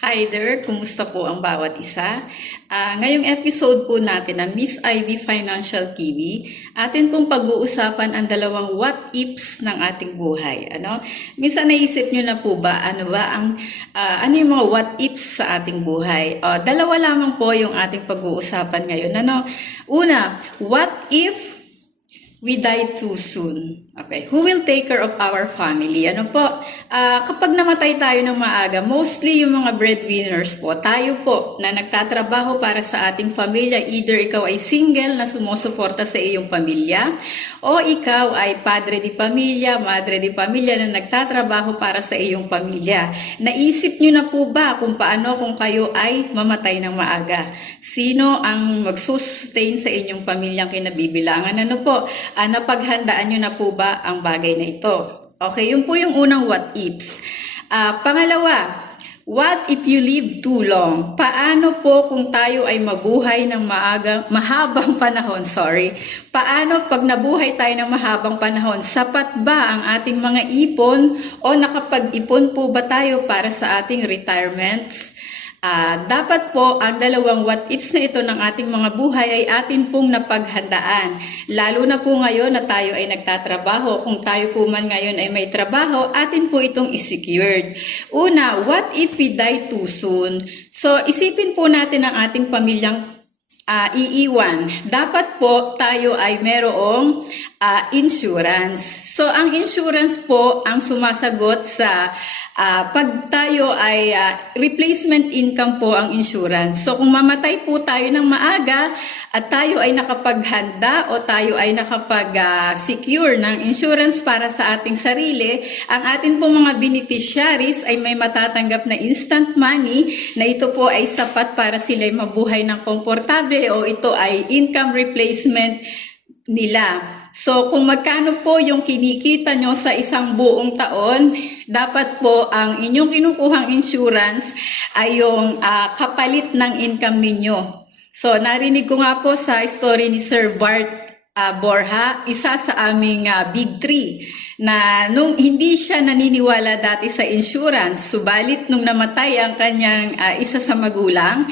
Hi there! Kumusta po ang bawat isa? Ngayong episode po natin ng Miss Ivy Financial TV, atin pong pag-uusapan ang dalawang what ifs ng ating buhay. Minsan naisip nyo na po ba, ano yung mga what ifs sa ating buhay? Dalawa lamang po yung ating pag-uusapan ngayon. Una, what if we die too soon? Okay. Who will take care of our family? Kapag namatay tayo ng maaga, mostly yung mga breadwinners po, tayo po na nagtatrabaho para sa ating pamilya, either ikaw ay single na sumusuporta sa iyong pamilya, o ikaw ay padre di pamilya, madre di pamilya na nagtatrabaho para sa iyong pamilya. Naisip nyo na po ba kung paano kung kayo ay mamatay ng maaga? Sino ang magsustain sa inyong pamilyang kinabibilangan? Napaghandaan nyo na po ba ang bagay na ito? Okay, yun po yung unang what ifs. Pangalawa, what if you live too long? Paano po kung tayo ay mabuhay ng mahabang panahon? Paano pag nabuhay tayo ng mahabang panahon? Sapat ba ang ating mga ipon o nakapag-ipon po ba tayo para sa ating retirements? Dapat po ang dalawang what ifs na ito ng ating mga buhay ay atin pong napaghandaan. Lalo na po ngayon na tayo ay nagtatrabaho. Kung tayo po man ngayon ay may trabaho, atin po itong secured. Una, what if we die too soon? So, isipin po natin ang ating pamilyang iiwan. Dapat po tayo ay merong insurance. So, ang insurance po ang sumasagot sa pag tayo ay replacement income po ang insurance. So, kung mamatay po tayo ng maaga at tayo ay nakapaghanda o tayo ay nakapag-secure ng insurance para sa ating sarili, ang atin po mga beneficiaries ay may matatanggap na instant money na ito po ay sapat para sila ay mabuhay ng komportable o ito ay income replacement nila. So, kung magkano po yung kinikita nyo sa isang buong taon, dapat po ang inyong kinukuhang insurance ay yung kapalit ng income ninyo. So, narinig ko nga po sa story ni Sir Bart Borja, isa sa aming Big Three, na nung hindi siya naniniwala dati sa insurance, subalit nung namatay ang kanyang isa sa magulang,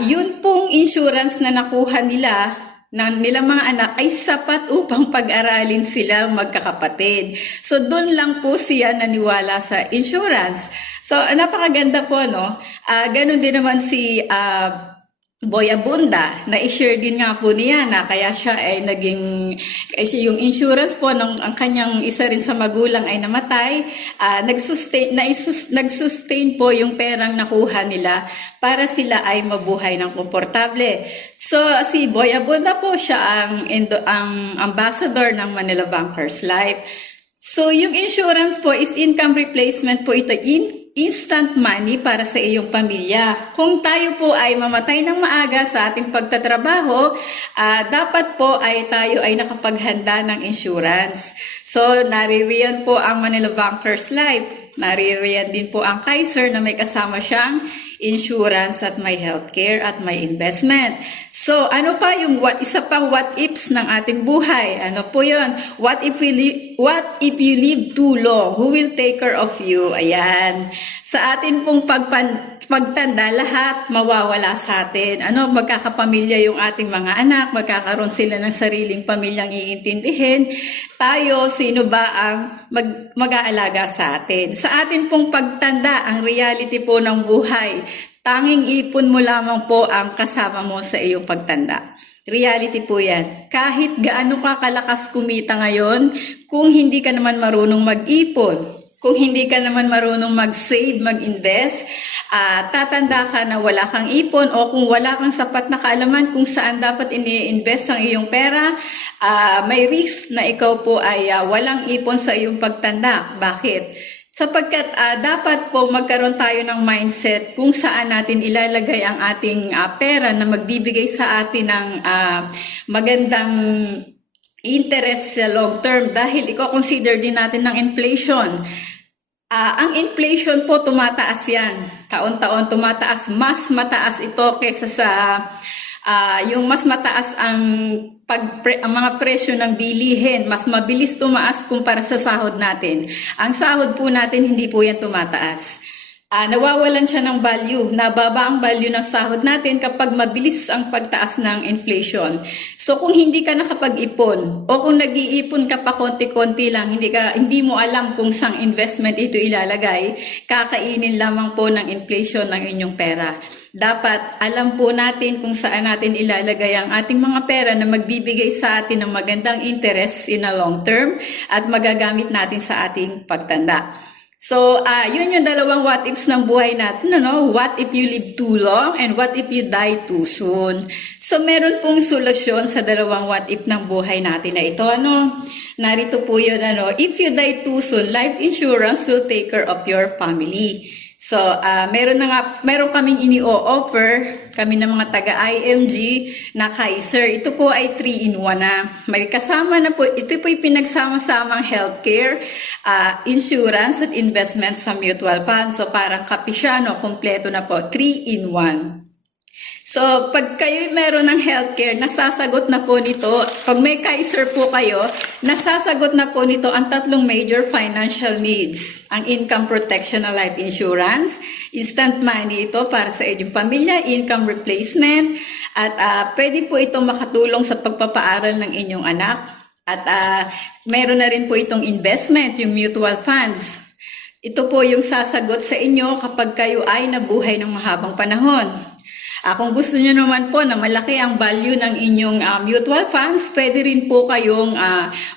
yun pong insurance na nakuha nila ng nilang mga anak ay sapat upang pag-aralin sila magkakapatid. So, doon lang po siya naniwala sa insurance. So, napakaganda po, no? Ganon din naman si Boy Abunda, na-share din nga po niya na kaya siya ay kasi yung insurance po ng ang kanyang isa rin sa magulang ay namatay, nag-sustain po yung perang nakuha nila para sila ay mabuhay ng komportable. So si Boy Abunda po siya ang ambassador ng Manila Bankers Life. So yung insurance po is income replacement po ito, instant money para sa iyong pamilya. Kung tayo po ay mamatay ng maaga sa ating pagtatrabaho, dapat po ay tayo ay nakapaghanda ng insurance. So, naririyan po ang Manila Bankers Life. Naririyan din po ang Kaiser na may kasama siyang insurance at may healthcare at may investment. So, ano pa yung isa pang what ifs ng ating buhay? Ano po yun? What if you live too long? Who will take care of you? Ayan. Sa atin pong pagtanda, lahat mawawala sa atin. Magkakapamilya yung ating mga anak, magkakaroon sila ng sariling pamilyang iintindihin. Tayo, sino ba ang mag-aalaga sa atin? Sa atin pong pagtanda, ang reality po ng buhay, tanging ipon mo lamang po ang kasama mo sa iyong pagtanda. Reality po yan. Kahit gaano ka kalakas kumita ngayon, kung hindi ka naman marunong mag-ipon, kung hindi ka naman marunong mag-save, mag-invest, tatanda ka na wala kang ipon o kung wala kang sapat na kaalaman kung saan dapat ini-invest ang iyong pera, may risk na ikaw po ay walang ipon sa iyong pagtanda. Bakit? Sapagkat dapat po magkaroon tayo ng mindset kung saan natin ilalagay ang ating pera na magbibigay sa atin ng magandang interest sa long term dahil i-consider din natin ng inflation. Ang inflation po tumataas yan. Taon-taon tumataas. Mas mataas ito kaysa sa yung mas mataas ang mga presyo ng bilihin. Mas mabilis tumaas kumpara sa sahod natin. Ang sahod po natin hindi po yan tumataas. nawawalan siya ng value, nababa ang value ng sahod natin kapag mabilis ang pagtaas ng inflation. So kung hindi ka nakapag-ipon o kung nag-iipon ka pa konti-konti lang, hindi mo alam kung saan investment ito ilalagay, kakainin lamang po ng inflation ng inyong pera. Dapat alam po natin kung saan natin ilalagay ang ating mga pera na magbibigay sa atin ng magandang interest in a long term at magagamit natin sa ating pagtanda. So, yun yung dalawang what ifs ng buhay natin, ano? What if you live too long and what if you die too soon? So, meron pong solusyon sa dalawang what if ng buhay natin na ito, ano? Narito po yun, ano? If you die too soon, life insurance will take care of your family. So, meron kaming ini-offer, kami ng mga taga-IMG na Kaiser. Ito po ay 3-in-1 na. May kasama na po, ito po ay pinagsama-samang healthcare, insurance at investment sa mutual fund. So, parang kapisyano, kompleto na po, 3-in-1. So, pag kayo meron ng healthcare, nasasagot na po nito, pag may Kaiser po kayo, nasasagot na po nito ang tatlong major financial needs. Ang income protection na life insurance, instant money ito para sa inyong pamilya, income replacement, at pwede po itong makatulong sa pagpapaaral ng inyong anak. At meron na rin po itong investment, yung mutual funds. Ito po yung sasagot sa inyo kapag kayo ay nabuhay ng mahabang panahon. Kung gusto nyo naman po na malaki ang value ng inyong mutual funds, pwede rin po kayong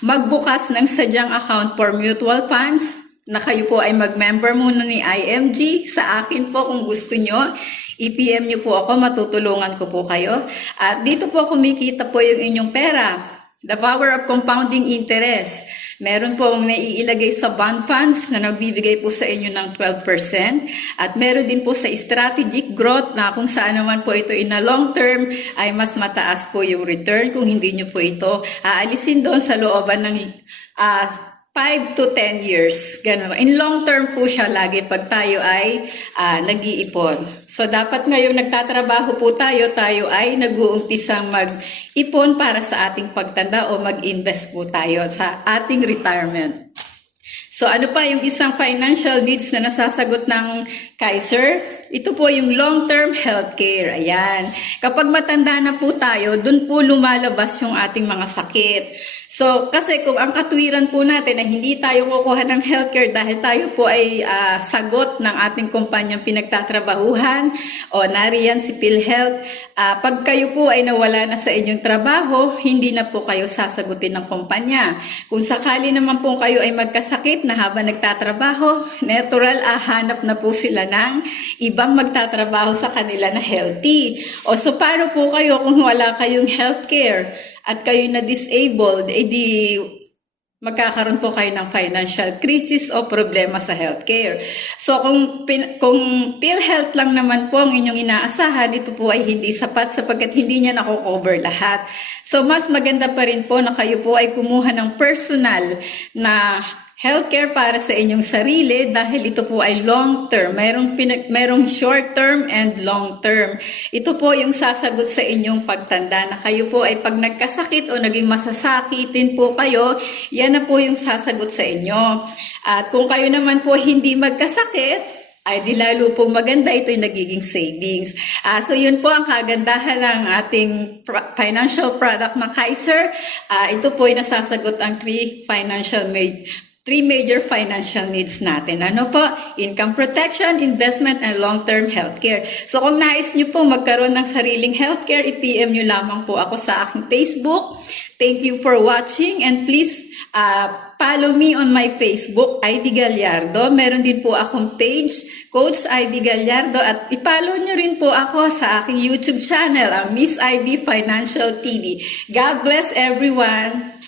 magbukas ng sadyang account for mutual funds na kayo po ay mag-member muna ni IMG. Sa akin po kung gusto nyo, i-PM nyo po ako, matutulungan ko po kayo. At dito po kumikita po yung inyong pera. The power of compounding interest. Meron po naiilagay sa bond funds na nagbibigay po sa inyo ng 12%. At meron din po sa strategic growth na kung saan naman po ito in a long term ay mas mataas po yung return kung hindi nyo po ito aalisin doon sa looban ng 5 to 10 years. Ganun. In long term po siya lagi pag tayo ay nag-iipon. So dapat ngayong nagtatrabaho po tayo ay nag-uumpisang mag-ipon para sa ating pagtanda o mag-invest po tayo sa ating retirement. So ano pa yung isang financial needs na nasasagot ng Kaiser? Ito po yung long-term healthcare. Ayan. Kapag matanda na po tayo, dun po lumalabas yung ating mga sakit. So, kasi kung ang katwiran po natin na hindi tayo kukuha ng healthcare dahil tayo po ay sagot ng ating kumpanyang pinagtatrabahuhan o nariyan si PhilHealth, pag kayo po ay nawala na sa inyong trabaho, hindi na po kayo sasagutin ng kumpanya. Kung sakali naman po kayo ay magkasakit na habang nagtatrabaho, natural hanap na po sila ng ibang magtatrabaho sa kanila na healthy. O so paano po kayo kung wala kayong healthcare at kayo na disabled, edi magkakaroon po kayo ng financial crisis o problema sa healthcare. So kung PhilHealth lang naman po ang inyong inaasahan, ito po ay hindi sapat sapagkat hindi niya nako-cover lahat. So mas maganda pa rin po na kayo po ay kumuha ng personal na healthcare para sa inyong sarili dahil ito po ay long term. Merong short term and long term. Ito po yung sasagot sa inyong pagtanda na kayo po ay pag nagkasakit o naging masasakitin po kayo, yan na po yung sasagot sa inyo. At kung kayo naman po hindi magkasakit, ay di lalo pong maganda, ito yung nagiging savings. So yun po ang kagandahan ng ating financial product na Kaiser. Ito po ay nasasagot ang three major financial needs natin. Ano po? Income protection, investment, and long-term healthcare. So kung nais nyo po magkaroon ng sariling healthcare, i-PM nyo lamang po ako sa aking Facebook. Thank you for watching and please follow me on my Facebook, Ivy Gallardo. Meron din po akong page, Coach Ivy Gallardo, at i-follow nyo rin po ako sa aking YouTube channel, ang Miss Ivy Financial TV. God bless everyone!